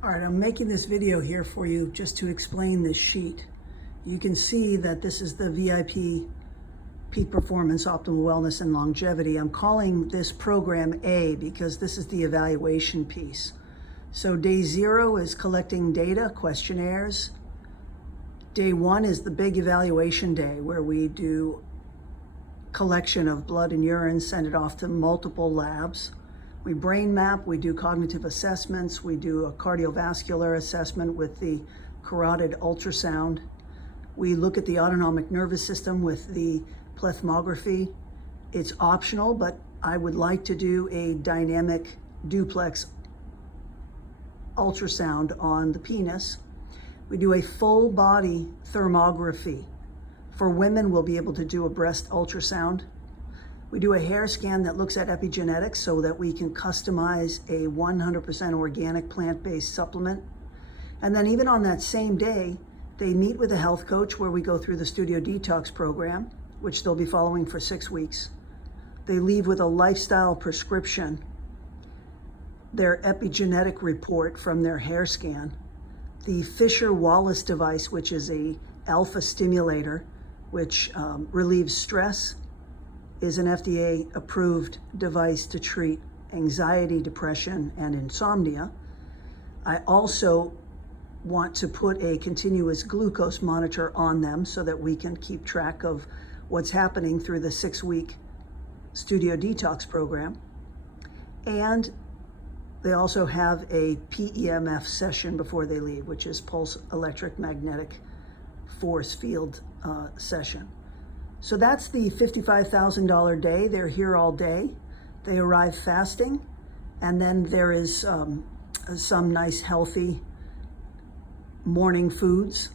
All right, I'm making this video here for you just to explain this sheet. You can see that this is the VIP Peak Performance, Optimal Wellness, and Longevity. I'm calling this program A because this is the evaluation piece. So day 0 is collecting data, questionnaires. Day 1 is the big evaluation day where we do collection of blood and urine, send it off to multiple labs. We brain map, we do cognitive assessments, we do a cardiovascular assessment with the carotid ultrasound. We look at the autonomic nervous system with the plethysmography. It's optional, but I would like to do a dynamic duplex ultrasound on the penis. We do a full body thermography. For women, we'll be able to do a breast ultrasound. We do a hair scan that looks at epigenetics so that we can customize a 100% organic plant-based supplement. And then even on that same day, they meet with a health coach where we go through the Studio Detox program, which they'll be following for 6 weeks. They leave with a lifestyle prescription, their epigenetic report from their hair scan, the Fisher-Wallace device, which is a alpha stimulator, which relieves stress, is an FDA-approved device to treat anxiety, depression, and insomnia. I also want to put a continuous glucose monitor on them so that we can keep track of what's happening through the 6-week Studio Detox program. And they also have a PEMF session before they leave, which is pulse electric magnetic force field session. So that's the $55,000 day. They're here all day. They arrive fasting, and then there is some nice healthy morning foods.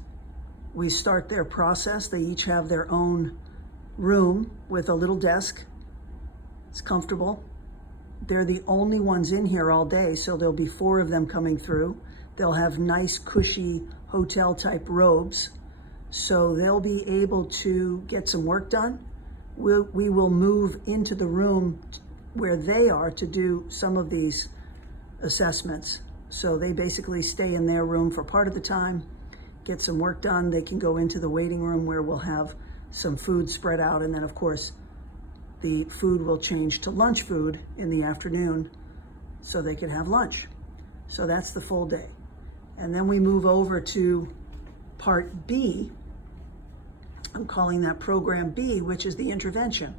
We start their process. They each have their own room with a little desk. It's comfortable. They're the only ones in here all day, so there'll be 4 of them coming through. They'll have nice, cushy hotel-type robes, so they'll be able to get some work done. We will move into the room where they are to do some of these assessments. So they basically stay in their room for part of the time, get some work done. They can go into the waiting room where we'll have some food spread out, and then of course, the food will change to lunch food in the afternoon so they can have lunch. So that's the full day. And then we move over to part B. I'm calling that program B, which is the intervention.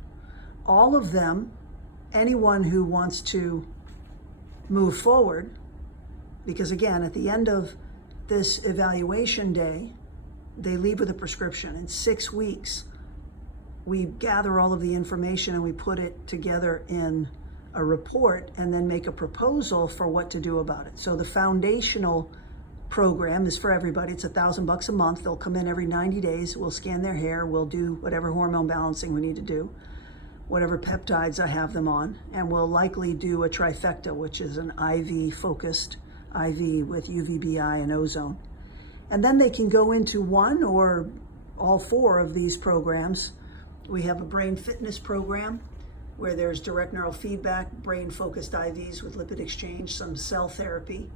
All of them, anyone who wants to move forward, because again, at the end of this evaluation day, they leave with a prescription. In 6 weeks, we gather all of the information and we put it together in a report and then make a proposal for what to do about it. So the foundational program is for everybody. It's $1,000 a month. They'll come in every 90 days. We'll scan their hair. We'll do whatever hormone balancing we need to do, whatever peptides I have them on, and we'll likely do a trifecta, which is an IV-focused IV with UVBI and ozone. And then they can go into one or all 4 of these programs. We have a brain fitness program where there's direct neural feedback, brain-focused IVs with lipid exchange, some cell therapy,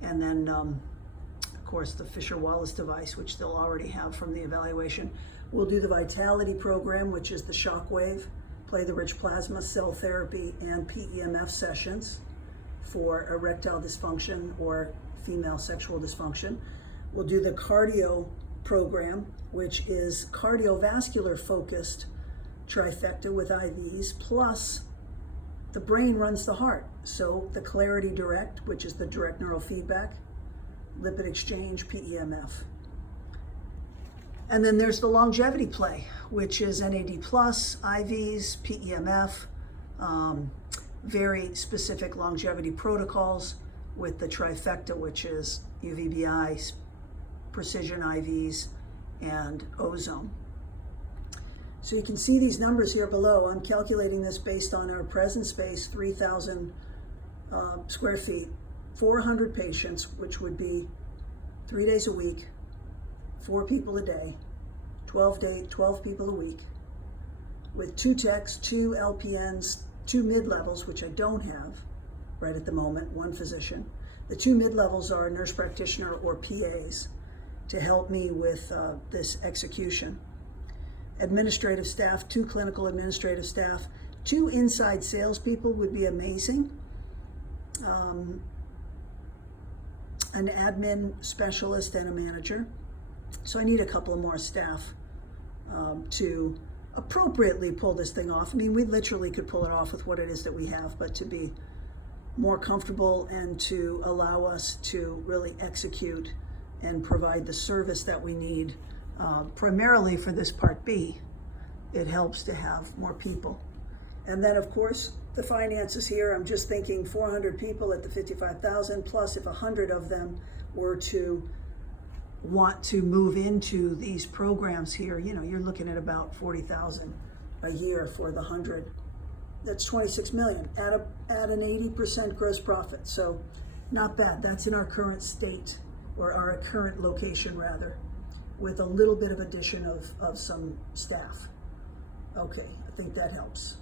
and then, of course, the Fisher-Wallace device, which they'll already have from the evaluation. We'll do the Vitality program, which is the shockwave, play the rich plasma, cell therapy, and PEMF sessions for erectile dysfunction or female sexual dysfunction. We'll do the cardio program, which is cardiovascular focused trifecta with IVs, plus the brain runs the heart. So the Clarity Direct, which is the direct neural feedback, lipid exchange, PEMF. And then there's the longevity play, which is NAD+, IVs, PEMF, very specific longevity protocols with the trifecta, which is UVBI, precision IVs, and ozone. So you can see these numbers here below. I'm calculating this based on our present space, 3,000 square feet, 400 patients, which would be 3 days a week, 4 people a day, 12 people a week, with 2 techs, 2 LPNs, 2 mid-levels, which I don't have right at the moment, 1 physician. The two mid-levels are nurse practitioner or PAs to help me with this execution. Administrative staff, 2 clinical administrative staff, 2 inside salespeople would be amazing. An admin specialist and a manager. So I need a couple of more staff to appropriately pull this thing off. I mean, we literally could pull it off with what it is that we have, but to be more comfortable and to allow us to really execute and provide the service that we need, primarily for this Part B, it helps to have more people. And then, of course, the finances here, I'm just thinking 400 people at the 55,000, plus if 100 of them were to want to move into these programs here, you know, you're looking at about 40,000 a year for the 100. That's 26 million at an 80% gross profit. So not bad. That's in our current state, or our current location rather, with a little bit of addition of some staff. Okay, I think that helps.